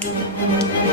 Thank you.